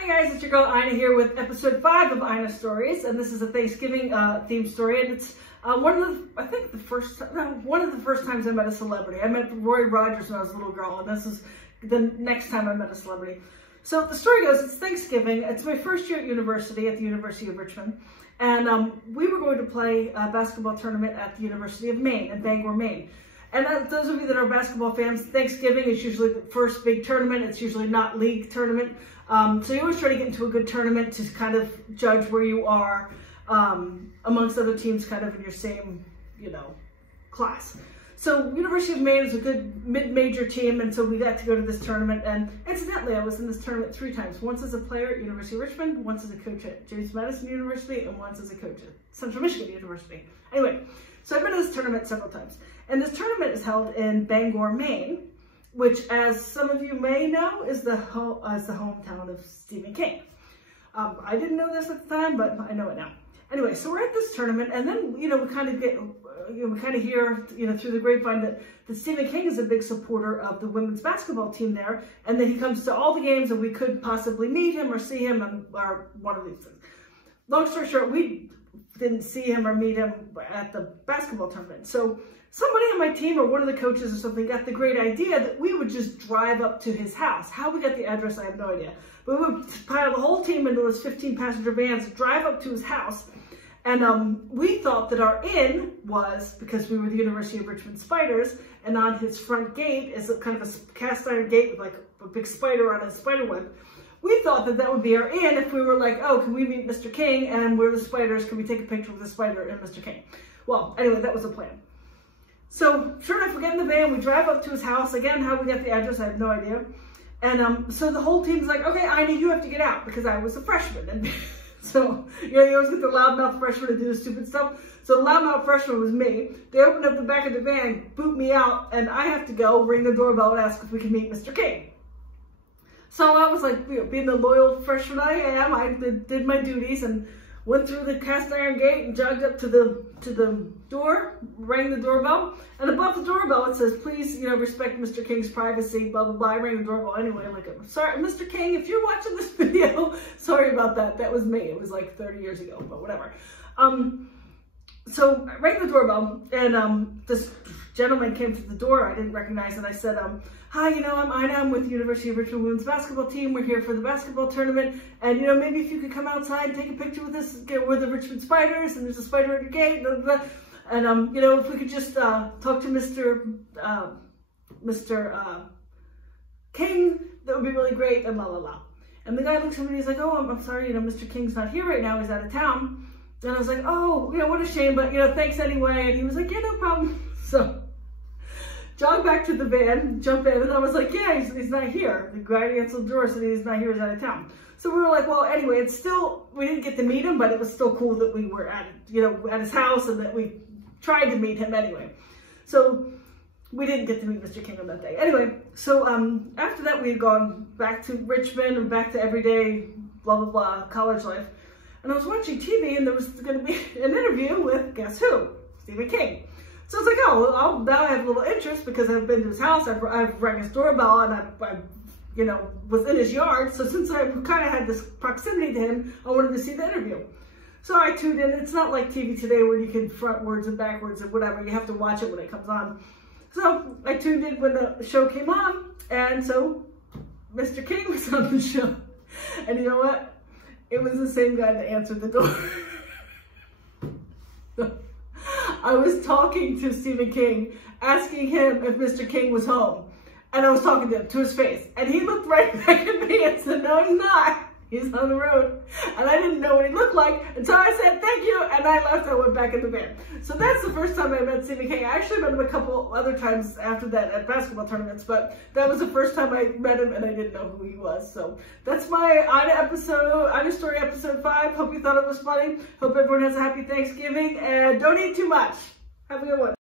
Hi guys, it's your girl Ina here with episode 5 of Ina Stories, and this is a Thanksgiving themed story, and it's one of the first times I met a celebrity. I met Roy Rogers when I was a little girl, and this is the next time I met a celebrity. So the story goes, it's Thanksgiving, it's my first year at university, at the University of Richmond, and we were going to play a basketball tournament at the University of Maine, in Bangor, Maine. And those of you that are basketball fans, Thanksgiving is usually the first big tournament. It's usually not league tournament. So you always try to get into a good tournament to kind of judge where you are amongst other teams kind of in your same, class. So University of Maine is a good mid-major team, and so we got to go to this tournament. And incidentally, I was in this tournament 3 times. Once as a player at University of Richmond, once as a coach at James Madison University, and once as a coach at Central Michigan University. Anyway, so I've been to this tournament several times. And this tournament is held in Bangor, Maine, which, as some of you may know, is the hometown of Stephen King. I didn't know this at the time, but I know it now. Anyway, so we're at this tournament, and then, we kind of get, we kind of hear, through the grapevine that Stephen King is a big supporter of the women's basketball team there, and that he comes to all the games, and we could possibly meet him or see him, or one of these things. Long story short, we didn't see him or meet him at the basketball tournament. So somebody on my team or one of the coaches or something got the great idea that we would just drive up to his house. How we got the address, I have no idea. But we would pile the whole team into those 15-passenger vans, drive up to his house, and we thought that our in was, because we were the University of Richmond Spiders, and on his front gate is a kind of a cast iron gate with like a big spider on a spider web. We thought that that would be our in if we were like, oh, can we meet Mr. King, and we're the Spiders, can we take a picture with the spider and Mr. King? Well, anyway, that was the plan. So, sure enough, we get in the van, we drive up to his house. Again, how we got the address, I have no idea. And so the whole team's like, okay, Ina, you have to get out, because I was a freshman. And so, you always get the loudmouth freshman to do the stupid stuff. So the loudmouth freshman was me. They opened up the back of the van, boot me out, and I have to go ring the doorbell and ask if we can meet Mr. King. So I was like, being the loyal freshman I am, I did my duties and went through the cast iron gate and jogged up to the door, rang the doorbell, and above the doorbell it says, please, respect Mr. King's privacy, blah, blah, blah. I rang the doorbell anyway, like, sorry, Mr. King, if you're watching this video, sorry about that. That was me. It was like 30 years ago, but whatever. So I rang the doorbell, and this gentleman came to the door I didn't recognize, and I said, hi, I'm Ina, I'm with the University of Richmond women's basketball team. We're here for the basketball tournament, and maybe if you could come outside and take a picture with us, we're the Richmond Spiders, and there's a spider at your gate, blah, blah, blah. And if we could just talk to Mr. King, that would be really great, and la la la. And the guy looks at me and he's like, oh, I'm sorry, Mr. King's not here right now, he's out of town. And I was like, oh, what a shame, but thanks anyway. And he was like, yeah, no problem. So jog back to the van, jump in, and I was like, yeah, he's not here. The guy answered the door said he's not here, he's out of town. So we were like, well, anyway, it's still, we didn't get to meet him, but it was still cool that we were at, at his house, and that we tried to meet him anyway. So we didn't get to meet Mr. King on that day. Anyway, so after that, we had gone back to Richmond and back to everyday, blah, blah, blah, college life. And I was watching TV, and there was going to be an interview with, guess who? Stephen King. So I was like, oh, now I have a little interest because I've been to his house, I've rang his doorbell, and I was in his yard. So since I kind of had this proximity to him, I wanted to see the interview. So I tuned in. It's not like TV today where you can frontwards and backwards and whatever. You have to watch it when it comes on. So I tuned in when the show came on, and so Mr. King was on the show. And you know what? It was the same guy that answered the door. I was talking to Stephen King, asking him if Mr. King was home. And I was talking to him, to his face. And he looked right back at me and said, no, he's not. He's on the road. And I didn't know what he looked like until I said, thank you. And I left, I went back in the van. So that's the first time I met Stephen King. I actually met him a couple other times after that at basketball tournaments, but that was the first time I met him and I didn't know who he was. So that's my Ina Story episode 5. Hope you thought it was funny. Hope everyone has a happy Thanksgiving, and don't eat too much. Have a good one.